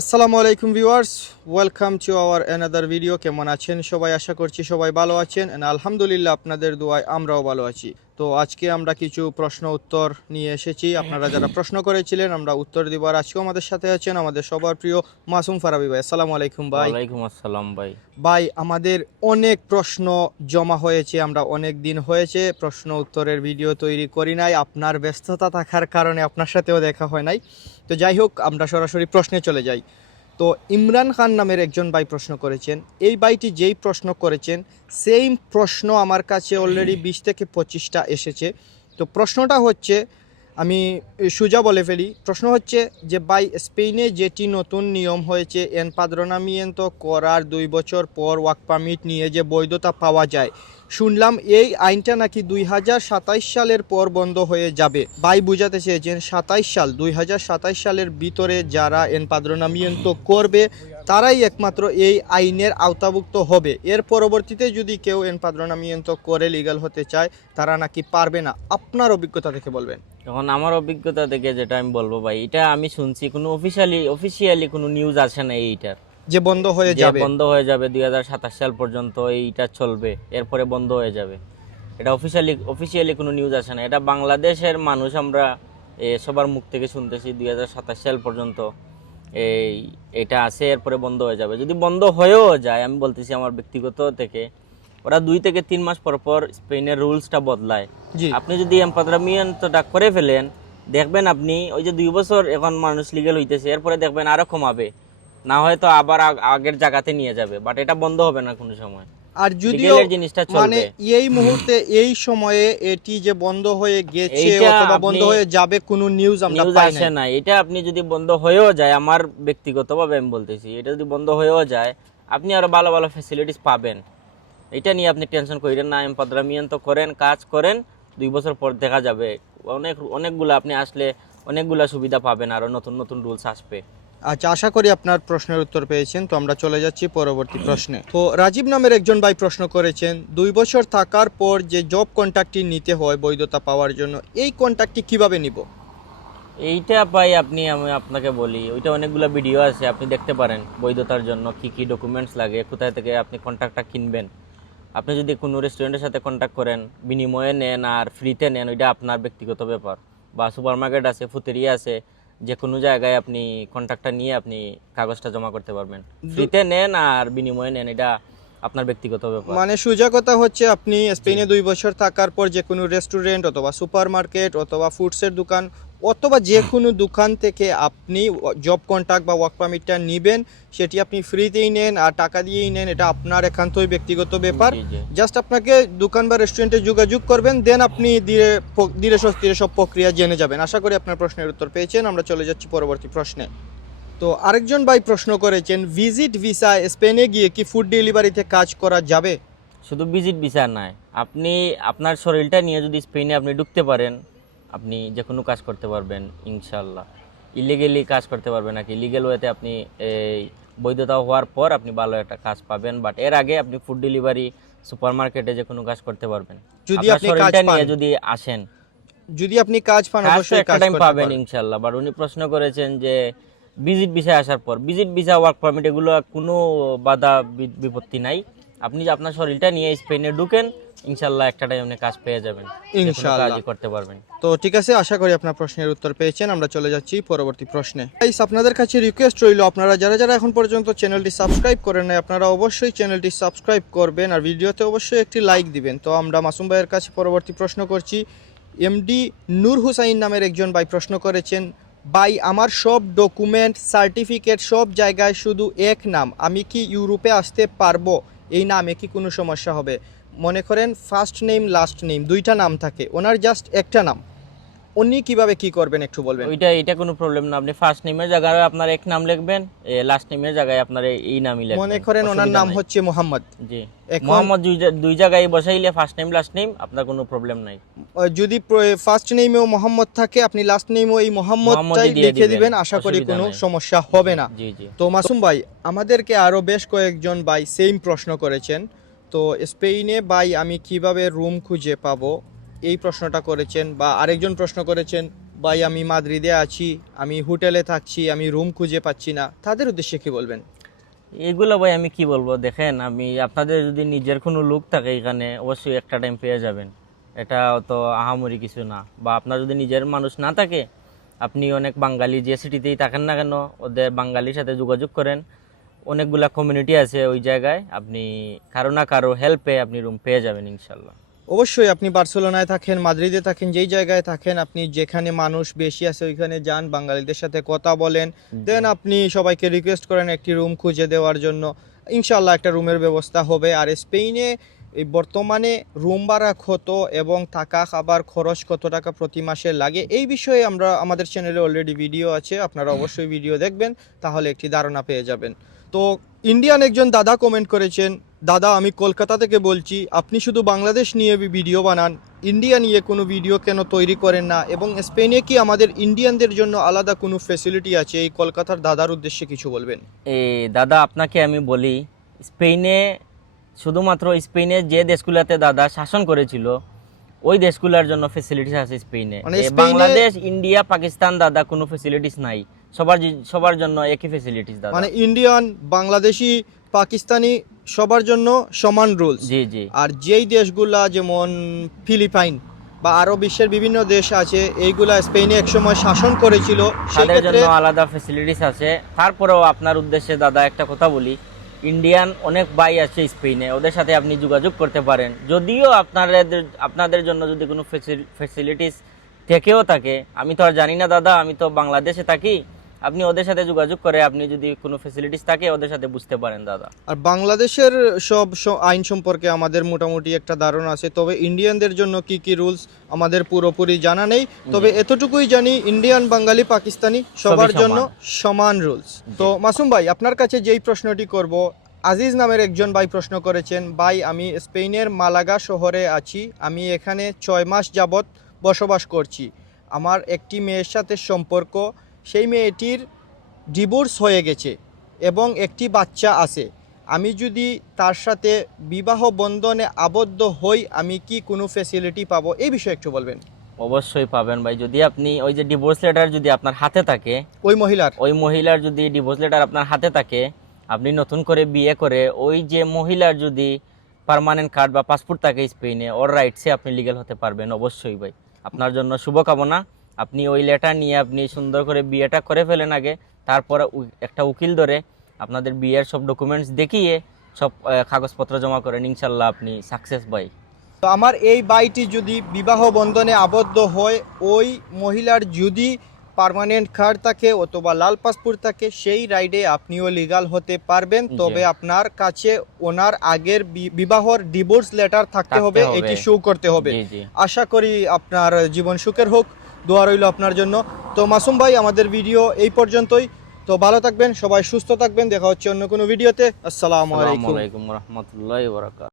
আসসালামু আলাইকুম viewers, welcome to our another video. কেমন আছেন? সবাই আশা করছি সবাই ভালো আছেন। আলহামদুলিল্লাহ, আপনাদের দোয়ায় আমরাও ভালো আছি। তো আজকে আমরা কিছু প্রশ্ন উত্তর নিয়ে এসেছি। আপনারা যারা প্রশ্ন করেছিলেন আমরা উত্তর দিব। আর আজকেও আমাদের সাথে আছেন আমাদের সবার প্রিয় মাসুম ফারাবি ভাই। আসসালামু আলাইকুম ভাই। ওয়ালাইকুম আসসালাম ভাই। ভাই আমাদের অনেক প্রশ্ন জমা হয়েছে আমরা অনেক দিন হয়েছে প্রশ্ন উত্তরের ভিডিও তৈরি করি নাই আপনার ব্যস্ততা থাকার কারণে আপনার সাথেও দেখা হয় নাই। তো যাই হোক আমরা সরাসরি প্রশ্নে চলে যাই। তো ইমরান খান নামের একজন ভাই প্রশ্ন করেছেন। এই ভাইটি যেই প্রশ্ন করেছেন সেই প্রশ্ন আমার কাছে অলরেডি বিশ থেকে পঁচিশটা এসেছে। তো প্রশ্নটা হচ্ছে আমি সুজা বলে ফেলি। প্রশ্ন হচ্ছে যে বাই স্পেনে যেটি নতুন নিয়ম হয়েছে, এন পাদ্রনামিয়েন্ত করার দুই বছর পর ওয়ার্ক পারমিট নিয়ে যে বৈধতা পাওয়া যায়, শুনলাম এই আইনটা নাকি দুই সালের পর বন্ধ হয়ে যাবে। বাই বুঝাতে চেয়েছেন, সাতাইশ সাল, দুই সাতাইশ সালের ভিতরে যারা এন পাদ্রনামিয়েন্ত করবে, তারাই একমাত্র এই আইনের আওতাভুক্ত হবে। এর পরবর্তীতে যদি কেউ এন পাদ্রনামিয়েন্ত করে লিগাল হতে চায়, তারা নাকি পারবে না। আপনার অভিজ্ঞতা থেকে বলবেন। এখন আমার অভিজ্ঞতা থেকে যেটা আমি বলব ভাই এটা আমি শুনছি কোনো অফিসিয়ালি অফিসিয়ালি কোনো নিউজ আসে না এইটার। যে বন্ধ হয়ে যাবে। বন্ধ হয়ে যাবে দুই সাল পর্যন্ত এইটা চলবে এরপরে বন্ধ হয়ে যাবে। এটা অফিসিয়ালি অফিসিয়ালি কোনো নিউজ আসে না। এটা বাংলাদেশের মানুষ আমরা সবার মুখ থেকে শুনতেছি দুই হাজার সাতাশ সাল পর্যন্ত এই এটা আছে এরপরে বন্ধ হয়ে যাবে। যদি বন্ধ হয়েও যায় আমি বলতেছি আমার ব্যক্তিগত থেকে ওরা দুই থেকে তিন মাস পর পর স্পেনের রুলসটা বদলায়। আপনি যদি এম্পাদ্রামিয়ানটা করে ফেলেন দেখবেন আপনি ওই যে দুই বছর এখন মানুষ লিগেল হইতেছে এরপরে দেখবেন আরও কমাবে। না হয়তো আবার আগের জায়গাতে নিয়ে যাবে বাট এটা বন্ধ হবে না কোনো সময়। আর যদিও জিনিসটা মানে এই মুহূর্তে এই সময়ে এটি যে বন্ধ হয়ে গেছে অথবা বন্ধ হয়ে যাবে কোনো নিউজ আমরা পাই আসে না না এটা আপনি যদি বন্ধ হয়েও যায় আমার ব্যক্তিগতভাবে আমি বলতেছি এটা যদি বন্ধ হয়েও যায় আপনি আরও ভালো ভালো ফ্যাসিলিটিস পাবেন। এটা নিয়ে আপনি টেনশন করেন না এম্পাদ্রামিয়ান তো করেন কাজ করেন দুই বছর পর দেখা যাবে। অনেক অনেকগুলো আপনি আসলে অনেকগুলা সুবিধা পাবেন আরও নতুন নতুন রুলস আসবে। আচ্ছা আশা করি আপনার প্রশ্নের উত্তর পেয়েছেন তো আমরা চলে যাচ্ছি পরবর্তী প্রশ্নে। তো রাজীব নামের একজন ভাই প্রশ্ন করেছেন দুই বছর থাকার পর যে জব কন্ট্রাক্টটি নিতে হয় বৈধতা পাওয়ার জন্য এই কন্ট্রাক্টটি কীভাবে নিব? এইটা পাই আপনি আমি আপনাকে বলি ওইটা অনেকগুলো ভিডিও আছে আপনি দেখতে পারেন বৈধতার জন্য কি কি ডকুমেন্টস লাগে কোথায় থেকে আপনি কন্ট্রাক্টটা কিনবেন। আপনি যদি কোনো রেস্টুরেন্টের সাথে কন্ট্যাক্ট করেন বিনিময়ে নেন আর ফ্রিতে নেন ওইটা আপনার ব্যক্তিগত ব্যাপার। বা সুপার মার্কেট আছে ফুতেরিয়া আছে যে কোনো জায়গায় আপনি কন্ট্যাক্টটা নিয়ে আপনি কাগজটা জমা করতে পারবেন। ফ্রিতে নেন আর বিনিময়ে নেন এটা আপনার ব্যক্তিগত ব্যাপার? মানে সোজা কথা হচ্ছে আপনি স্পেনে দুই বছর থাকার পর যে কোনো রেস্টুরেন্ট অথবা সুপার মার্কেট অথবা ফুডসের দোকান অথবা যে কোনো দোকান থেকে আপনি জব কন্ট্রাক্ট বা ওয়ার্ক পারমিটটা নেবেন সেটি আপনি ফ্রিতেই নেন আর টাকা দিয়েই নেন এটা আপনার একান্তই ব্যক্তিগত ব্যাপার। জাস্ট আপনাকে দোকান বা রেস্টুরেন্টে যোগাযোগ করবেন দেন আপনি ধীরে ধীরে সস্তিরে সব প্রক্রিয়া জেনে যাবেন। আশা করি আপনার প্রশ্নের উত্তর পেয়েছেন আমরা চলে যাচ্ছি পরবর্তী প্রশ্নে। তো আরেকজন ভাই প্রশ্ন করেছেন ভিজিট ভিসা স্পেনে গিয়ে কি ফুড ডেলিভারিতে কাজ করা যাবে? শুধু ভিজিট ভিসা নয় আপনি আপনার শরীরটা নিয়ে যদি স্পেনে আপনি ঢুকতে পারেন আপনি যে কোনো কাজ করতে পারবেন ইনশাল্লাহ ইলিগেলি কাজ করতে পারবেন নাকি লিগেল ওয়েতে আপনি এই বৈধতা হওয়ার পর আপনি ভালো একটা কাজ পাবেন বাট এর আগে আপনি ফুড ডেলিভারি সুপার মার্কেটে যে কোনো কাজ করতে পারবেন। যদি আপনি শরীরটা নিয়ে যদি আসেন। যদি আপনি কাজ পান অবশ্যই কাজ পাবেন ইনশাল্লাহ বাট উনি প্রশ্ন করেছেন যে ভিজিট ভিসা আসার পর ভিজিট ভিসা ওয়ার্ক পারমিট এগুলো কোনো বাধা বিপত্তি নাই। আপনি যে আপনার শরীরটা নিয়ে স্পেনে ঢুকেন ইনশাল্লাহ একটা টাইম আপনি কাজ পেয়ে যাবেন। ইনশাআল্লাহ। করতে পারবেন। তো ঠিক আছে আশা করি আপনার প্রশ্নের উত্তর পেয়েছেন। আমরা চলে যাচ্ছি পরবর্তী প্রশ্নে। গাইস আপনাদের কাছে রিকোয়েস্ট রইল আপনারা যারা যারা এখন পর্যন্ত চ্যানেলটি সাবস্ক্রাইব করেন নাই আপনারা অবশ্যই চ্যানেলটি সাবস্ক্রাইব করবেন আর ভিডিওতে অবশ্যই একটি লাইক দিবেন। তো আমরা মাসুম ভাইয়ের কাছে পরবর্তী প্রশ্ন করছি। এমডি নূর হুসাইন নামের একজন ভাই প্রশ্ন করেছেন ভাই আমার সব ডকুমেন্ট, সার্টিফিকেট, সব জায়গায় শুধু এক নাম। আমি কি ইউরোপে আসতে পারব? এই নামে কি কোনো সমস্যা হবে? মনে করেন ফার্স্ট নেম, লাস্ট নেম, দুইটা নাম থাকে। ওনার জাস্ট একটা নাম। উনি কীভাবে কি করবেন একটু বলবেন? ওইটা এটা কোনো প্রবলেম না। আপনি ফার্স্ট নেমের জায়গায় আপনার এক নাম লিখবেন লাস্ট নেমের জায়গায় আপনার এই- নামই লিখবেন। মনে করেন ওনার নাম হচ্ছে মোহাম্মদ। জি। মোহাম্মদ দুই জায়গায় বসাইলে ফার্স্ট নেম লাস্ট নেম আপনার কোনো প্রবলেম নাই। যদি ফার্স্ট নেমেও মোহাম্মদ থাকে আপনি লাস্ট নেমেও এই মোহাম্মদটাই লিখে দিবেন, দিবেন। আশা করি কোনো সমস্যা হবে না। জি জি। তো মাসুম ভাই আমাদেরকে আরও বেশ কয়েকজন ভাই সেম প্রশ্ন করেছেন। তো স্পেনে ভাই আমি কীভাবে রুম খুঁজে পাবো? এই প্রশ্নটা করেছেন বা আরেকজন প্রশ্ন করেছেন, ভাই, আমি মাদ্রিদে আছি, আমি হোটেলে থাকছি, আমি রুম খুঁজে পাচ্ছি না। তাদের উদ্দেশ্যে কি বলবেন? এগুলো ভাই আমি কি বলব? দেখেন, আমি আপনাদের যদি নিজের কোনো লুক থাকে এখানে, অবশ্যই একটা টাইম পেয়ে যাবেন। এটা অত আহামরি কিছু না। বা আপনার যদি নিজের মানুষ না থাকে, আপনি অনেক বাঙালি যে সিটিতেই থাকেন না কেন, ওদের বাঙালির সাথে যোগাযোগ করেন। অনেকগুলা কমিউনিটি আছে ওই জায়গায়, আপনি কারও না কারও হেল্পে আপনি রুম পেয়ে যাবেন, ইনশাল্লাহ। অবশ্যই আপনি বার্সেলোনায় থাকেন মাদ্রিদে থাকেন যেই জায়গায় থাকেন আপনি যেখানে মানুষ বেশি আছে ওইখানে যান বাঙালিদের সাথে কথা বলেন। দেন আপনি সবাইকে রিকোয়েস্ট করেন একটি রুম খুঁজে দেওয়ার জন্য। ইনশাল্লাহ একটা রুমের ব্যবস্থা হবে। আর স্পেনে এই বর্তমানে রুম ভাড়া কত এবং থাকা খাবার খরচ কত টাকা প্রতি মাসে লাগে এই বিষয়ে আমরা আমাদের চ্যানেলে অলরেডি ভিডিও আছে আপনারা অবশ্যই ভিডিও দেখবেন তাহলে একটি ধারণা পেয়ে যাবেন। তো ইন্ডিয়ান একজন দাদা কমেন্ট করেছেন দাদা আমি কলকাতা থেকে বলছি আপনি শুধু বাংলাদেশ নিয়ে ভিডিও বানান ইন্ডিয়া নিয়ে কোনো ভিডিও কেন তৈরি করেন না? এবং স্পেনে কি আমাদের ইন্ডিয়ানদের জন্য আলাদা কোনো ফেসিলিটি আছে? এই কলকাতার দাদার উদ্দেশ্যে কিছু বলবেন। এ দাদা আপনাকে আমি বলি স্পেনে শুধুমাত্র স্পেনে যে দেশগুলোতে দাদা শাসন করেছিল ওই দেশগুলোর জন্য ফেসিলিটিস আছে স্পেনে। মানে বাংলাদেশ ইন্ডিয়া পাকিস্তান দাদা কোনো ফেসিলিটিস নাই। সবার সবার জন্য একই ফেসিলিটিস দাদা। মানে ইন্ডিয়ান বাংলাদেশি পাকিস্তানি সবার জন্য সমান রুলস জি জি। আর যেই দেশগুলা যেমন ফিলিপাইন বা আরও বিশ্বের বিভিন্ন দেশ আছে এইগুলা স্পেনে একসময় শাসন করেছিল তাদের জন্য আলাদা ফেসিলিটিস আছে। তারপরেও আপনার উদ্দেশ্যে দাদা একটা কথা বলি ইন্ডিয়ান অনেক ভাই আছে স্পেনে ওদের সাথে আপনি যোগাযোগ করতে পারেন। যদিও আপনাদের আপনাদের জন্য যদি কোনো ফেসিলিটিস থেকেও থাকে আমি তো আর জানি না দাদা আমি তো বাংলাদেশে থাকি আপনি ওদের সাথে যোগাযোগ করে আপনি যদি কোনো ফেসিলিটিস থাকে ওদের সাথে বুঝতে পারেন দাদা। আর বাংলাদেশের সব আইন সম্পর্কে আমাদের মোটামুটি একটা ধারণা আছে। তবে ইন্ডিয়ানদের জন্য কি কি রুলস আমাদের পুরোপুরি জানা নেই। তবে এতটুকুই জানি ইন্ডিয়ান বাঙালি পাকিস্তানি সবার জন্য সমান। রুলস। তো মাসুম ভাই আপনার কাছে যেই প্রশ্নটি করব আজিজ নামের একজন ভাই প্রশ্ন করেছেন ভাই আমি স্পেনের মালাগা শহরে আছি। আমি এখানে ছয় মাস যাবৎ বসবাস করছি। আমার একটি মেয়ের সাথে সম্পর্ক সেই মেয়েটির ডিভোর্স হয়ে গেছে এবং একটি বাচ্চা আছে। আমি যদি তার সাথে বিবাহ বন্ধনে আবদ্ধ হই আমি কি কোনো ফ্যাসিলিটি পাবো? এই বিষয়ে একটু বলবেন। অবশ্যই পাবেন ভাই। যদি আপনি ওই যে ডিভোর্স লেটার যদি আপনার হাতে থাকে ওই মহিলার। ওই মহিলার যদি ডিভোর্স লেটার আপনার হাতে থাকে আপনি নতুন করে বিয়ে করে ওই যে মহিলার যদি পার্মানেন্ট কার্ড বা পাসপোর্ট থাকে স্পেনে ওর রাইটসে আপনি লিগেল হতে পারবেন অবশ্যই ভাই। আপনার জন্য শুভকামনা। আপনি ওই লেটার নিয়ে আপনি সুন্দর করে বিয়েটা করে ফেলেন আগে তারপরে একটা উকিল ধরে আপনাদের বিয়ের সব ডকুমেন্টস দেখিয়ে সব কাগজপত্র জমা করেন ইনশাল্লাহ আপনি সাকসেস ভাই তো আমার এই বাইটি যদি বিবাহ বন্ধনে আবদ্ধ হয় ওই মহিলার যদি পার্মানেন্ট কার্ড থাকে অথবা লাল পাসপোর্ট থাকে সেই রাইডে আপনিও লিগাল হতে পারবেন। তবে আপনার কাছে ওনার আগের বিবাহর ডিভোর্স লেটার থাকতে হবে। এটি শো করতে হবে। আশা করি আপনার জীবন সুখের হোক। দোয়া রইল আপনার জন্য। তো মাসুম ভাই, আমাদের ভিডিও এই পর্যন্তই। তো ভালো থাকবেন, সবাই সুস্থ থাকবেন। দেখা হচ্ছে অন্য কোনো ভিডিওতে। আসসালামু আলাইকুম। রহমতুল্লাহ